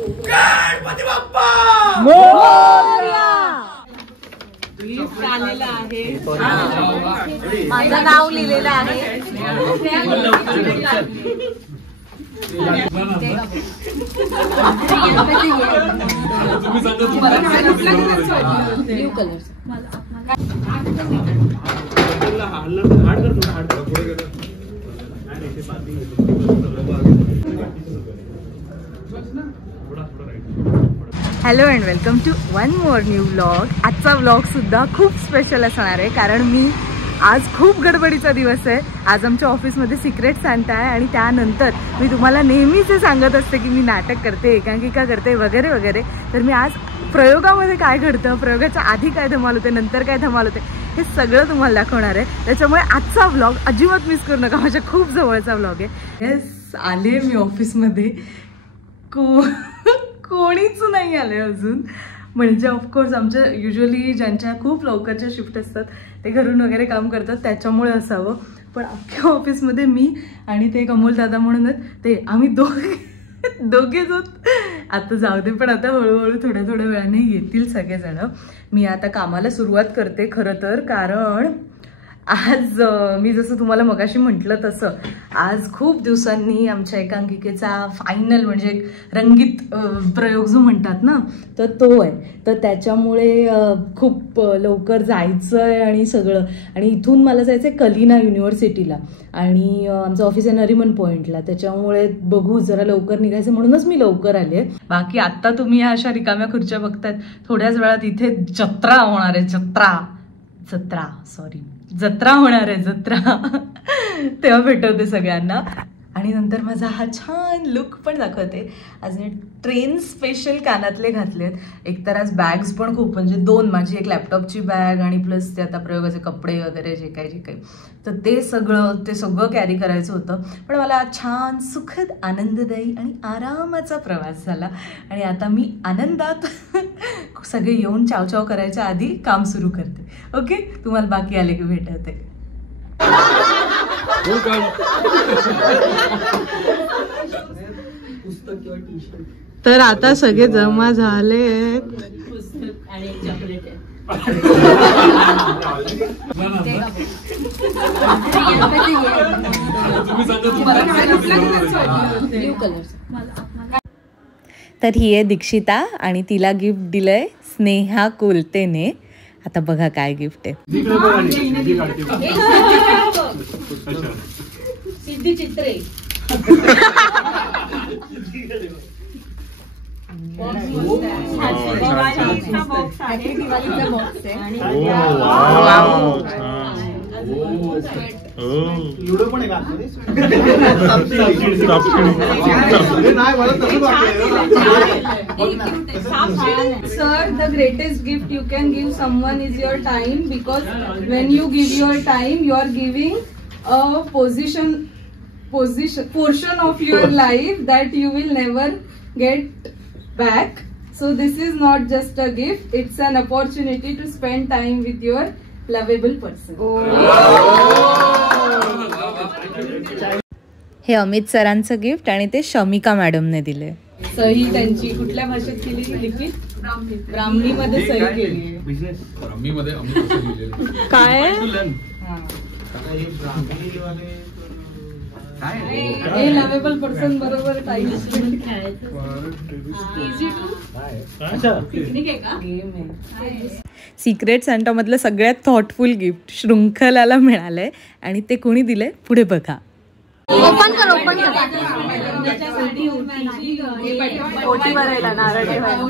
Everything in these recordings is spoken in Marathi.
गणपती बाप्पा गिफ्ट आलेलं आहे, माझं नाव लिहिलेलं आहे. Hello and welcome to one more new vlog. आजचा व्लॉग सुद्धा खूप स्पेशल असणार आहे, कारण मी आज खूप गडबडीचा दिवस आहे. आज आमच्या ऑफिसमध्ये सिक्रेट सांता आहे आणि त्यानंतर मी तुम्हाला नेहमीच सांगत असते की मी नाटक करते, एकांकिका करते वगैरे वगैरे. तर मी आज प्रयोगामध्ये काय घडतं, प्रयोगाच्या आधी काय धमाल होते, नंतर काय धमाल होते, हे सगळं तुम्हाला दाखवणार आहे. त्याच्यामुळे आजचा व्लॉग अजिबात मिस करू नका, माझ्या खूप जवळचा व्लॉग आहे. येस, आले मी ऑफिसमध्ये. कोणीच नाही आले अजून. म्हणजे ऑफकोर्स आमच्या युजली ज्यांच्या खूप लवकरच्या शिफ्ट असतात ते घरून वगैरे काम करतात, त्याच्यामुळे असावं. पण अख्ख्या ऑफिसमध्ये मी आणि ते कमल दादा म्हणूनच ते आम्ही दोघेच होत. आता जाऊ दे, पण आता हळूहळू थोड्या वेळाने येतील सगळेजण. मी आता कामाला सुरुवात करते खरं तर, कारण आज मी जसं तुम्हाला मगाशी म्हटलं तसं आज खूप दिवसांनी आमच्या एकांकिकेचा फायनल म्हणजे एक रंगीत प्रयोग जो म्हणतात ना, तर तो आहे. तर त्याच्यामुळे खूप लवकर जायचं आहे आणि सगळं. आणि इथून मला जायचं आहे कलिना युनिव्हर्सिटीला आणि आमचं ऑफिस आहे नरिमन पॉईंटला. त्याच्यामुळे बघू, जरा लवकर निघायचं म्हणूनच मी लवकर आले. बाकी आत्ता तुम्ही या अशा रिकाम्या खुर्च्या बघतायत, थोड्याच वेळात इथे जत्रा होणार आहे. जत्रा होणार आहे, जत्रा. तेव्हा भेटवते सगळ्यांना. आणि नंतर माझा हा छान लुक पण दाखवते. आज मी ट्रेन स्पेशल कानातले घातलेत. एकतर आज बॅग्स पण खूप, म्हणजे 2, माझी एक लॅपटॉपची बॅग आणि प्लस ते आता प्रयोगाचे कपडे वगैरे जे काही तर ते सगळं कॅरी करायचं होतं. पण मला छान सुखद आनंददायी आणि आरामाचा प्रवास झाला. आणि आता मी आनंदात सगळे येऊन चाव करायच्या आधी काम सुरू करते. ओके, तुम्हाला बाकी आले की भेटते. तर आता सगळे जमा झाले. तर ही आहे दीक्षिता आणि तिला गिफ्ट दिलंय स्नेहा कोलतेने. आता बघा काय गिफ्ट आहे. सिद्धी चित्रे. Sir, the greatest gift you can give someone is your time, because when you give your time, you are giving a portion of your life that you will never get back. So this is not just a gift, it's an opportunity to spend time with your lovable person. हे अमित सरांचं गिफ्ट आणि ते शमिका मॅडमने दिले. सही त्यांची कुठल्या भाषेत केली? लिखित ब्राह्मणी मध्ये सही केली. ब्राह्मणी मध्ये अमित असं लिहिलेलं काय हे लवेबल पर्सन बरोबर टाइम स्पेंड करायचं. सिक्रेट सांता मधलं सगळ्यात थॉटफुल गिफ्ट शृंखलाला मिळालंय आणि ते कोणी दिलंय पुढे बघा. ओपन कर. ओटी भरायला नारळ ठेवायला.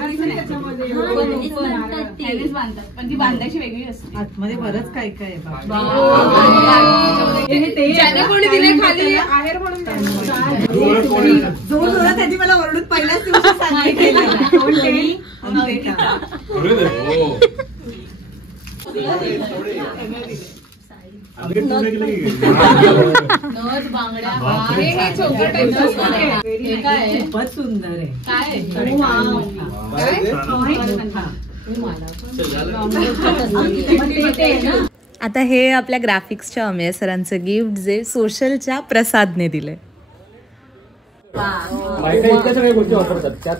पण ती बांधायची वेगळी असते. आतमध्ये बरंच काय काय कोणी दिले खाली आहेर म्हणून जोर त्यांनी मला ओरडून पहिल्याच दिवशी सांगितलेलं. खूपच सुंदर आहे. आता हे आपल्या ग्राफिक्सच्या अमेय सरांचं गिफ्ट जे सोशलच्या प्रसादने दिले. बायका इतक्या सगळ्या गोष्टी वापरतात त्यात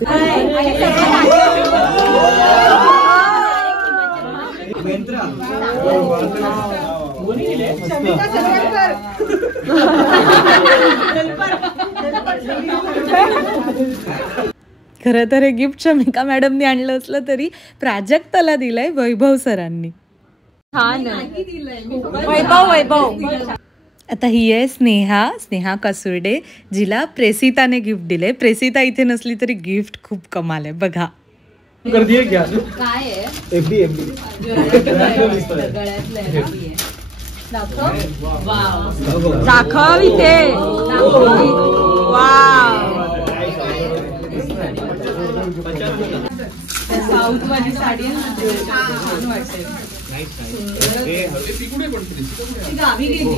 खरं तर हे गिफ्ट शमिका मॅडमनी आणलं असलं तरी प्राजक्ताला दिलंय वैभव सरांनी. छान वैभव. आता ही आहे स्नेहा कासुर्डे, जिला प्रेसिताने गिफ्ट दिले. प्रेसिता इथे नसली तरी गिफ्ट खूप कमाल आहे बघा. काय आहे दाखव इथे. साऊथ वाली साडी छान वाटते. गावी गेली.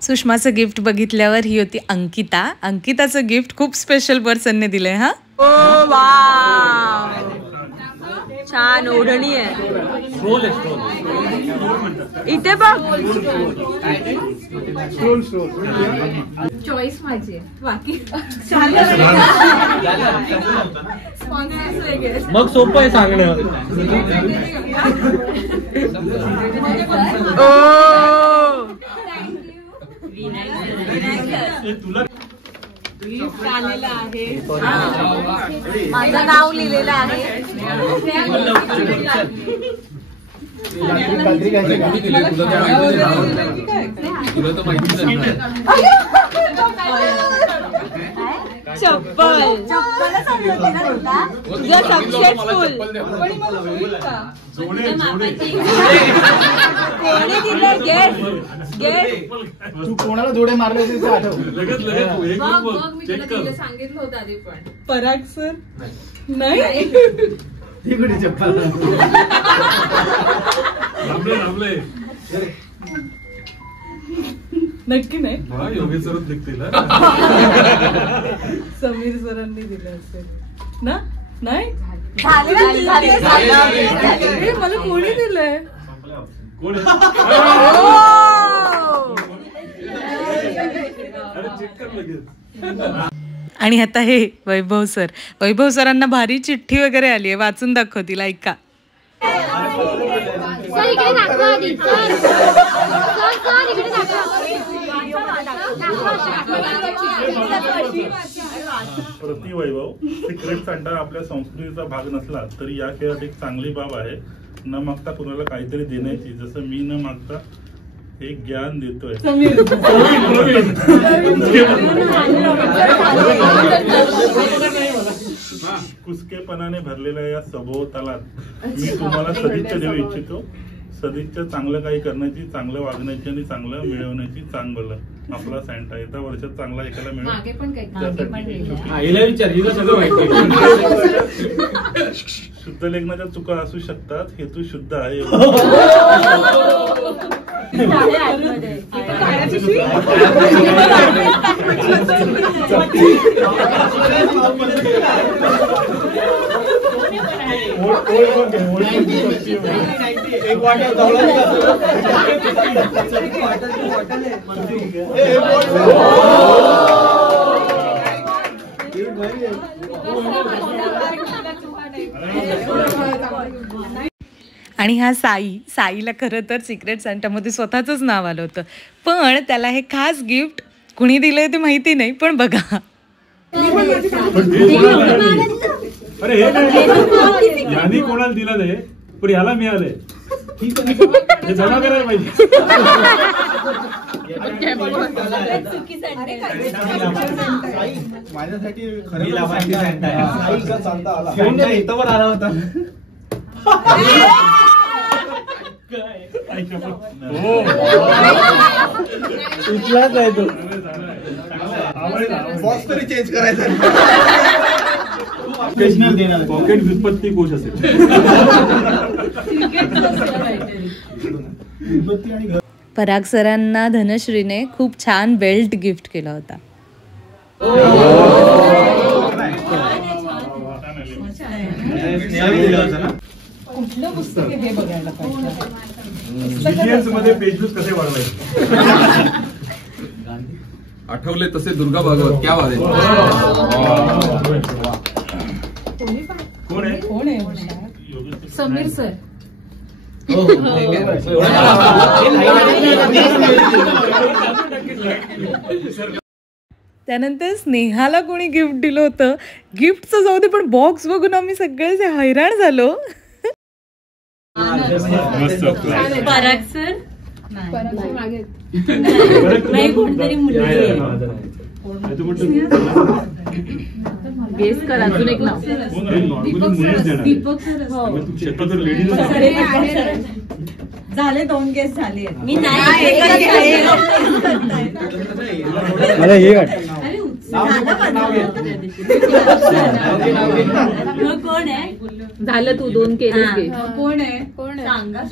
सुषमाचं गिफ्ट बघितल्यावर ही होती अंकिता. अंकिताचं गिफ्ट खूप स्पेशल पर्सनने दिलंय. हा छान ओढणी आहे इथे बघ. चॉईस माझी बाकी मग सोपं आहे सांगणं. माझं नाव लिहिलेलं आहे. चप्पल तुझं सक्सेसफुल. कोणी दिलं गेट तू कोणाला जोडे मारले आठव. सांगितलं होतं आधी पण. पराग सर नाही चप्पल नक्की नाही. योगेश सरच निघतील. समीर सरांनी दिलं असेल ना. नाही मला कोणी दिलंय. आणि आता हे वैभव सरांना भारी चिठ्ठी वगैरे आली आहे. वाचून दाखवतील ऐका. प्रतिवैभव सिक्रेट सेंटर आपल्या संस्कृतीचा भाग नसला तरी या खेळात एक चांगली बाब आहे. न मागता कुणाला काहीतरी देण्याची. जसं मी न मागता एक ज्ञान देतोय. कुसकेपणाने भरलेल्या या सभोवतालात मी तुम्हाला सदिच्छा देऊ इच्छितो. सदिच्छा चांगलं काही करण्याची, चांगलं वागण्याची आणि चांगलं मिळवण्याची. चांगलं आपला सॅन्टा येत्या वर्षात चांगला एकाला मिळेल. शुद्ध लेखनाच्या चुका असू शकतात. हेतू शुद्ध आहे. आणि हा साईला खरं तर सिक्रेट सेंटामध्ये स्वतःच नाव आलं होतं, पण त्याला हे खास गिफ्ट कुणी दिलंय ते माहिती नाही. पण बघा अरे यांनी कोणाला दिलं नाही पण याला मिळालंय. हे जमा करायला पाहिजे. माझ्यासाठी इथं आला होता. इथलाच आहे तो. बॉक्स तरी चेंज करायचा. पॉकेट व्युत्पत्ती कोश असेल. पराग सरांना धनश्रीने खूप छान बेल्ट गिफ्ट केला होता. कुठलं पुस्तक आहे हे बघायला पाहिजे. GTS मध्ये पेजव्यूज कसे वाढवायचे. आठवले तसे दुर्गा भागवत क्या वाद आहे. कोण आहे? कोण आहे समीर सर. त्यानंतर स्नेहाला कोणी गिफ्ट दिलं होतं. गिफ्टचं जाऊ दे, पण बॉक्स बघून आम्ही सगळेच हैराण झालो. पराग सर नाही कोणतरी मुलगी गेस कर अजून एक नाव. दीपक सर झाले 2 गेस झाले. मी नाही मला हे वाट कोण आहे. झालं तू 2 केलेस घे. कोण आहे सांगा.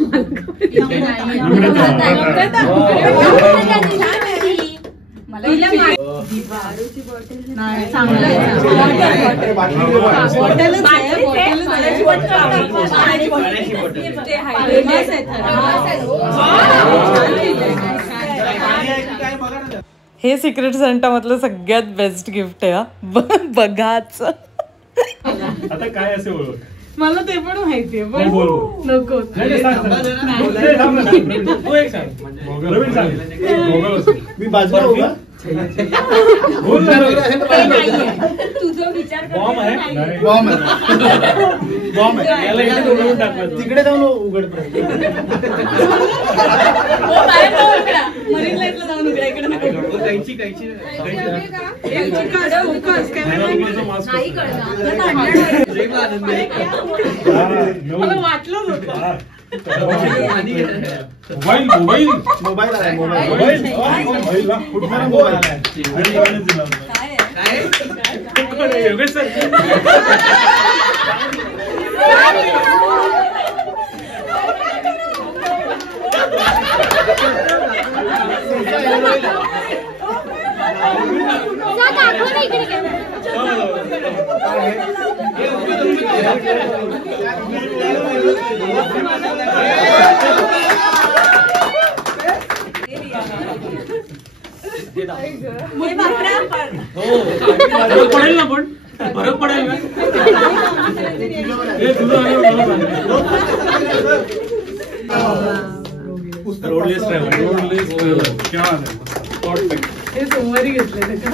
हे सिक्रेट सेंटा मधलं सगळ्यात बेस्ट गिफ्ट आहे. बघाच आता काय असे ओळख. मला ते पण माहितीये. नको मी बाजूला उभा. तुझा विचार बॉम्ब आहे. तिकडे जाऊन उघड. मरीन लाईटला जाऊन उघडा इकडे नाही वाटलं होतं. मोबाईल मोबाईल आहे. पडेल ना पण फरक पडेल ना. हे सोमवारी घेतलंय का.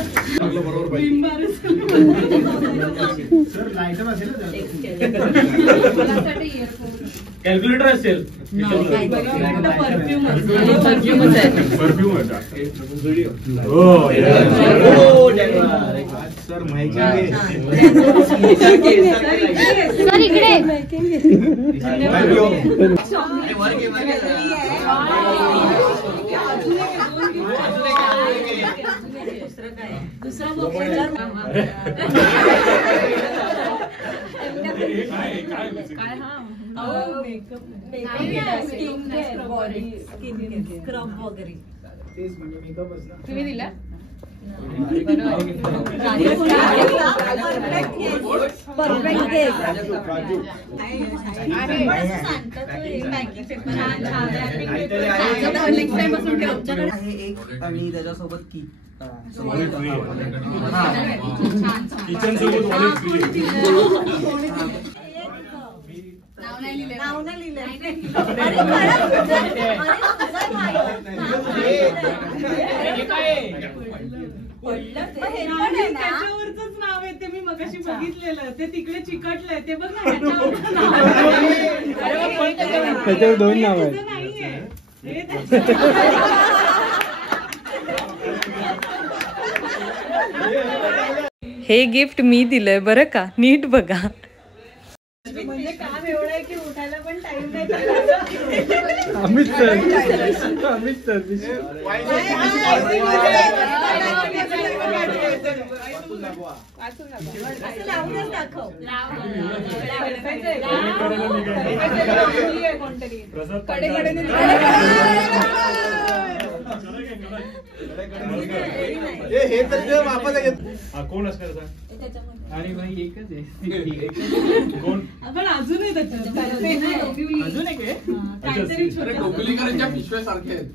कॅल्क्युलेटर असेल. परफ्यूम सर माहिती स्क्रब वगैरे तुम्ही दिला. आणि त्याच्यासोबत की किचन सोबत वॉलेट फ्री. त्याच्यावरच नाव आहे ते. मी मगाशी बघितलेलं ते तिकडे चिकटलंय ते बघ ना. त्याच्यावर 2 नाव आहे. हे गिफ्ट मी दिलंय बरं का. नीट बघा. म्हणजे काम एवढं आहे की उठायला पण टाइम नाही. अमित सर. अमित सर. असं लावूनच दाखव. कोणतरी कोण असणार आणि भाई एकच आहे कोण आपण अजूनही त्याच्यात अजून एक आहे काहीतरी अरे डोंबिवलीकरांच्या पिशव्यासारखे आहेत.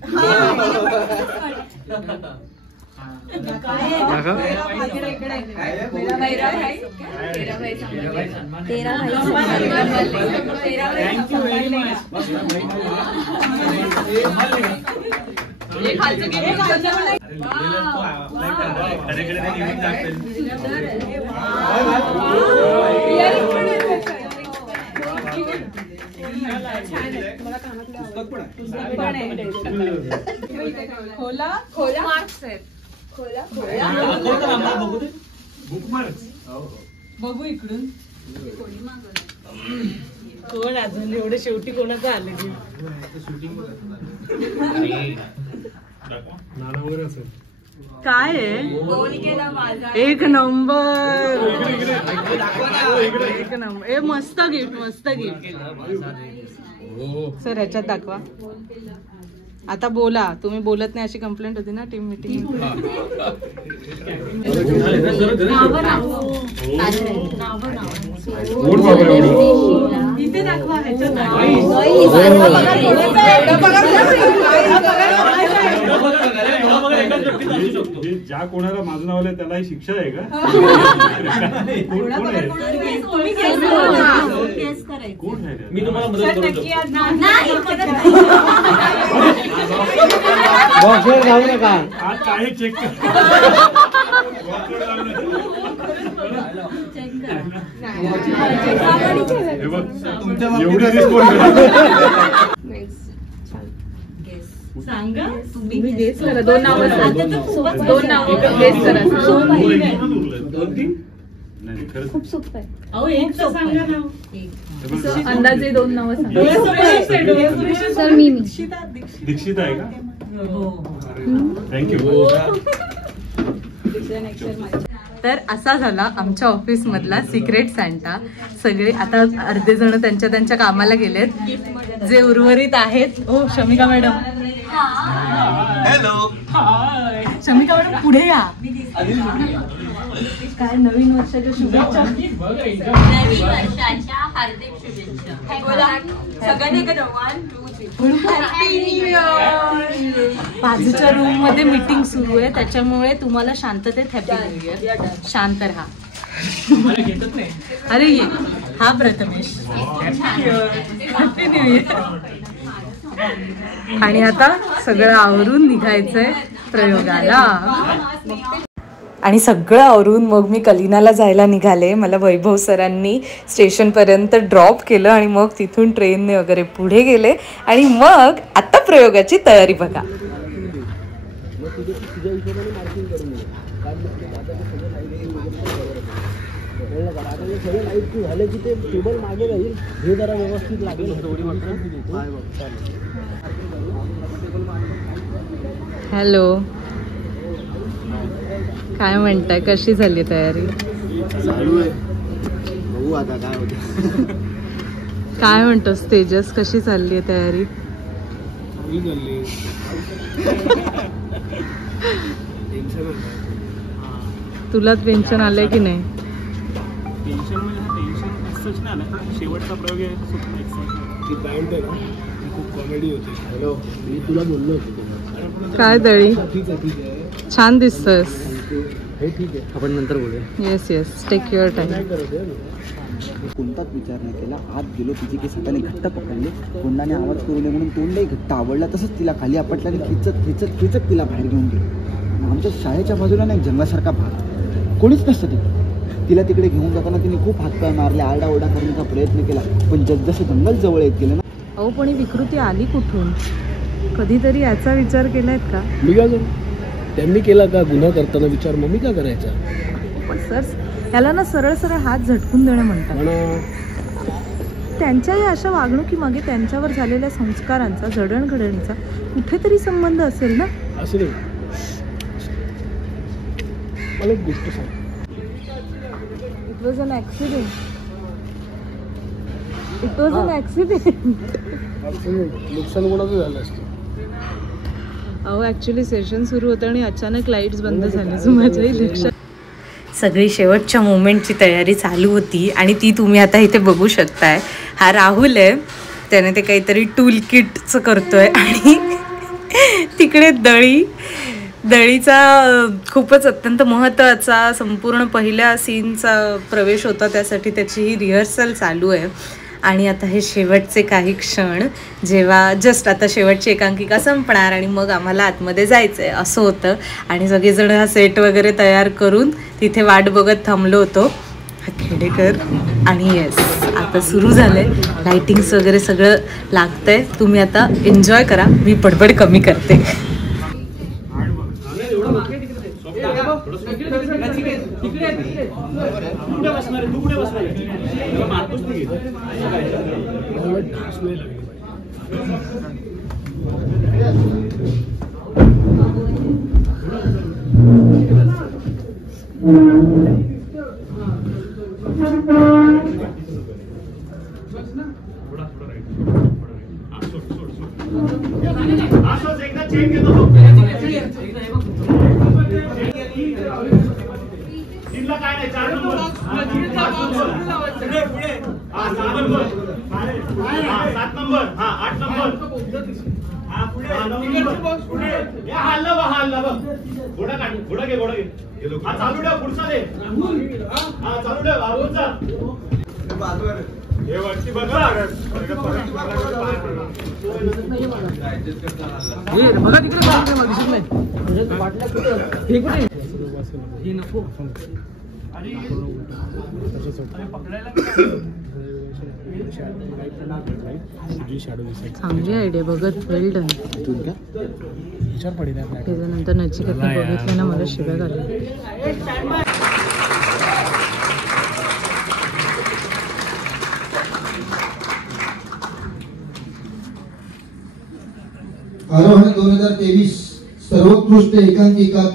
Thank you very much. खोला खोला मार्क्स आहेत. बघू इकडून कोण अजून एवढे शेवटी कोणाचं आले की काय आहे एक नंबर एक नंबर ए मस्त गिफ्ट मस्त गिफ्ट सर ह्याच्यात दाखवा आता बोला तुम्ही बोलत नाही अशी कंप्लेंट होती ना टीम मीटिंग इथे दाखवा ज्या कोणाला माझं नाव आलं त्याला शिक्षा आहे का? कोण आहे? मी तुम्हाला मदत करतो. बॉक्सवर जाऊ नका. आज काय चेक एवढी रिस्पॉन्स सांगा तुम्ही गेस करा. दोन नाव गेस करा. खूप सोपं आहे. अहो एक तर सांगा ना. अंदाजे दोन नाव सांगा. सर मी दीक्षित आहे का? थँक्यू. तर असा झाला आमच्या ऑफिस मधला सिक्रेट सॅन्टा. सगळे आता अर्धे जण त्यांच्या त्यांच्या कामाला गेलेत. जे उर्वरित आहेत हो Shamika madam. Hello Shamika madam पुढे या. काय नवीन वर्षाच्या शुभेच्छा. नवीन वर्षाच्या हार्दिक शुभेच्छा. सगळ्यांनी एकत्र 1 2 बाजूच्या रूम मध्ये मीटिंग सुरू आहे त्याच्यामुळे तुम्हाला शांततेत हॅपी न्यू इयर. शांत राहा. अरे ये हा प्रथमेश हॅपी न्यू इयर. आणि आता सगळं आवरून निघायचंय प्रयोगाला. आणि सगळं आवरून मग मी कलिनाला जायला निघाले. मला वैभव सरांनी स्टेशनपर्यंत ड्रॉप केलं आणि मग तिथून ट्रेनने वगैरे पुढे गेले. आणि मग आता प्रयोगाची तयारी बघा. हॅलो काय म्हणताय. कशी झाली तयारी. चालू आहे बघू आता काय होतं. काय म्हणतोस तेजस कशी चालली आहे तयारी. तुला टेन्शन आलंय की नाही. टेन्शन असंच ना शेवटचा प्रयोग आहे. ती पॅन्ट आहे ना ती खूप कॉमेडी होती. हॅलो मी तुला बोललो होतो. काय दळी ठीक आहे छान दिसतोस. हे ठीक आहे आपण नंतर बोलूया. Yes yes take your time. कोणताच विचार नाही केला. आत गेलो तिचे केस हाताने घट्ट पकडले. कोंडाने आवाज करू नये म्हणून तोंडही घट्ट आवडला. तसंच तिला खाली आपटल्याने खिचत खिचत खिचत तिला बाहेर घेऊन गेलो. आमच्या शाळेच्या बाजूला ना एक जंगलासारखा भाग. कोणीच नसतं तिथे. तिला तिकडे घेऊन जाताना तिने खूप हातपाय मारले. आरडाओरडा करण्याचा प्रयत्न केला. पण जसं जंगल जवळ येत गेलं ना. अहो पण ही विकृती आली कुठून. कधीतरी याचा विचार केलायत का. मी का करू. त्यांनी केला का गुन्हा करताना विचार मग मी का करायचा. पण सर याला ना सरळ सरळ हात झटकून देणं म्हणतात. त्यांच्याही अशा वागणुकीमागे त्यांच्यावर झालेल्या संस्कारांचा जडणघडणीचा कुठेतरी संबंध असेल ना. असं नाही. मला एक गोष्ट सांग. It was an accident. It was an accident. नुकसान कोणाचं झालं असतं. अहो ॲक्च्युली सेशन सुरू होतं आणि अचानक लाईट्स बंद झाले, सो माझ्याही लक्षात. सगळी शेवटच्या मोमेंटची तयारी चालू होती आणि ती तुम्ही आता इथे बघू शकताय. हा राहुल आहे, त्याने ते काहीतरी टूल किटचं करतोय आणि तिकडे दळीचा खूपच अत्यंत महत्त्वाचा संपूर्ण पहिल्या सीनचा प्रवेश होता, त्यासाठी त्याची ही रिहर्सल चालू आहे. आणि आता हे शेवटचे काही क्षण जेव्हा जस्ट आता शेवटची एकांकिका संपणार आणि मग आम्हाला आतमध्ये जायचं आहे असं होतं. आणि सगळेजण हा सेट वगैरे तयार करून तिथे वाट बघत थांबलो होतो. हा खेडेकर आणि येस आता सुरू झालं आहे, लाईटिंग्स वगैरे सगळं लागतं आहे. तुम्ही आता एन्जॉय करा, मी बडबड कमी करते. चांगली आयडिया बघत, वेल डन. त्याच्यानंतर नचिकेतनं बघितलं ना मला शिव्या घालून. आरोहण 2023 सर्वोत्कृष्ट एकांकिका.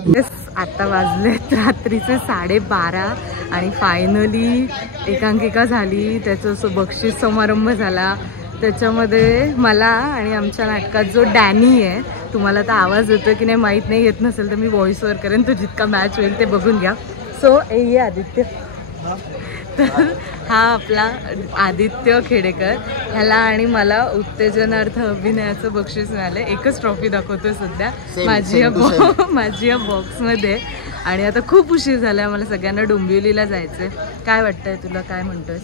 आता वाजलेत रात्रीचे 12:30 आणि फायनली एकांकिका झाली. त्याचं बक्षीस समारंभ झाला. त्याच्यामध्ये मला आणि आमच्या नाटकात जो डॅनी आहे, तुम्हाला आता आवाज येतो की नाही माहीत नाही, येत नसेल तर मी व्हॉइस ओव्हर करेन, तो जितका मॅच होईल ते बघून घ्या. सो ये आदित्य, तर हा आपला आदित्य खेडेकर, ह्याला आणि मला उत्तेजनार्थ अभिनयाचं बक्षीस मिळालं. एकच ट्रॉफी दाखवतो सध्या माझी या बॉक्समध्ये. आणि आता खूप उशीर झाला, मला सगळ्यांना डोंबिवलीला जायचं आहे. काय वाटतंय तुला, काय म्हणतोस?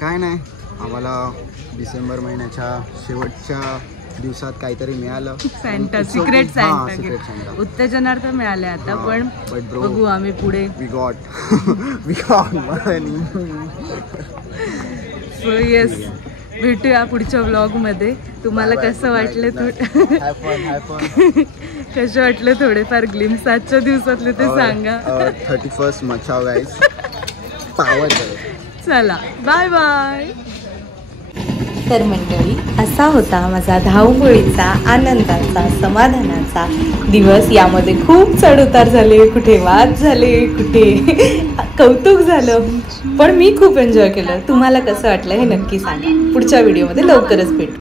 काय नाही, आम्हाला डिसेंबर महिन्याच्या शेवटच्या दिवसात काहीतरी मिळालं. सॅन्टा, सिक्रेट सॅन्टा उत्तेजनार्थ मिळाले आता. पण बघू आम्ही पुढे. We got money. So yes, भेटूया पुढच्या व्लॉगमध्ये. तुम्हाला कसं वाटलं, कसं वाटलं थोडेफार ग्लिम्स आजच्या दिवसातले ते सांगा. 31st मचाव गाईज, पावर. चला बाय बाय. तर मंडळी, असा होता माझा धावपळीचा, आनंदाचा, समाधानाचा दिवस. यामध्ये खूप चढउतार झाले, कुठे वाद झाले, कुठे कौतुक झालं, पण मी खूप एन्जॉय केलं. तुम्हाला कसं वाटलं हे नक्की सांगा. पुढच्या व्हिडिओमध्ये लवकरच भेटू.